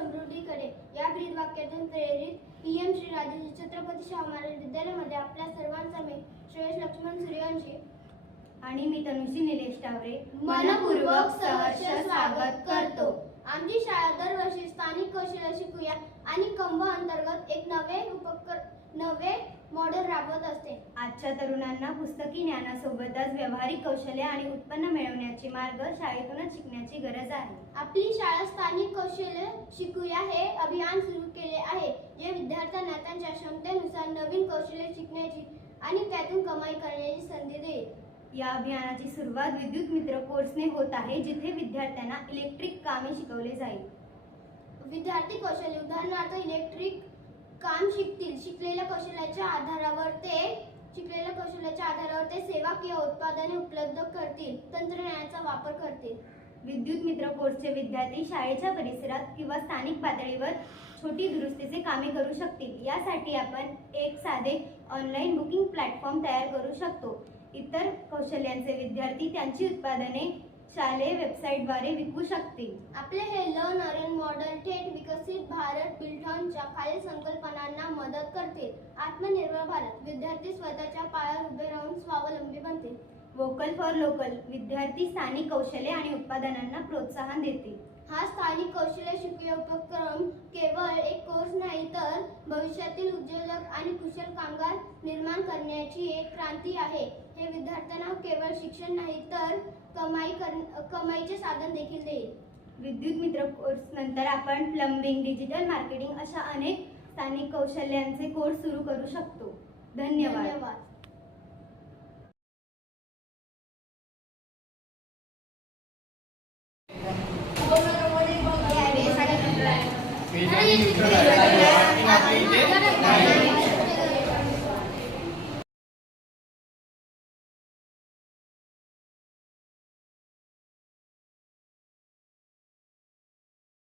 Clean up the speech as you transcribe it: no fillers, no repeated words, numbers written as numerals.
समृद्धीकडे या ब्रीदवाक्यातून प्रेरित पीएम श्री राजर्षी छत्रपती शाहू महाराज विद्यालयामध्ये आपल्या सर्वांचा मी श्रेयस लक्ष्मण सूर्यवंशी आणि मी तनुश्री निलेश टावरे मनपूर्वक सहर्ष स्वागत करतो। आमची शाळा दरवर्षी स्थानिक कौशल्य शिकूया आणि कंभ अंतर्गत एक नवे मॉडेल राबवत असते। आजच्या तरुणांना पुस्तकी ज्ञानासोबतच व्यावहारिक कौशल्य आणि उत्पन्न मिळवण्याचे मार्ग शाळेतूनच शिकण्याची गरज आहे। आपली शाळा स्थानिक कौशल्य शिकूया हे अभियान सुरू केले आहे, जे विद्यार्थ्यांना त्यांच्या क्षमतेनुसार नवीन कौशल्य शिकण्याची आणि त्यातून कमाई करण्याची संधी देईल। या अभियानाची सुरुवात विद्युत मित्र कोर्सने होत आहे, जिथे विद्यार्थ्यांना इलेक्ट्रिक कामे शिकवले जाईल। विद्यार्थी कौशल्य उदाहरणार्थ इलेक्ट्रिक काम शिकतील। शिकलेल्या कौशल्याच्या आधारावर ते सेवा किंवा उत्पादने उपलब्ध करतील, तंत्रज्ञानाचा वापर करतील। विद्युत मित्र कोर्सचे विद्यार्थी शाळेच्या परिसरात किंवा स्थानिक पातळीवर छोटी दुरुस्तीचे कामे करू शकतील। यासाठी आपण एक साधे ऑनलाईन बुकिंग प्लॅटफॉर्म तयार करू शकतो। इतर कौशल्यांचे विद्यार्थी त्यांची उत्पादने शालेय वेबसाईटद्वारे विकू शकतील। आपले हे लर्न अर्न मॉडेल थेट विकसित भारत बिल्डॉनच्या खालील संकल्पनांना मदत करते। आत्मनिर्भर भारत, विद्यार्थी स्वतःच्या पायावर उभे राहून स्वावलंबी बनतील। वोकल फॉर लोकल, विद्यार्थी स्थानिक कौशल्य आणि उत्पादनांना प्रोत्साहन देतील। हा स्थानिक कौशल्य शिकूया उपक्रम केवळ एक कोर्स नाही, तर भविष्यातील उद्योजक आणि कुशल कामगार निर्माण करण्याची एक क्रांती आहे। हे विद्यार्थ्यांना केवळ शिक्षण नाही, तर कमाईचे साधन देखील देईल। विद्युत मित्र कोर्स नंतर आपण प्लंबिंग, डिजिटल मार्केटिंग अशा अनेक स्थानिक कौशल्यांचे कोर्स सुरू करू शकतो। धन्यवाद। पेज आणि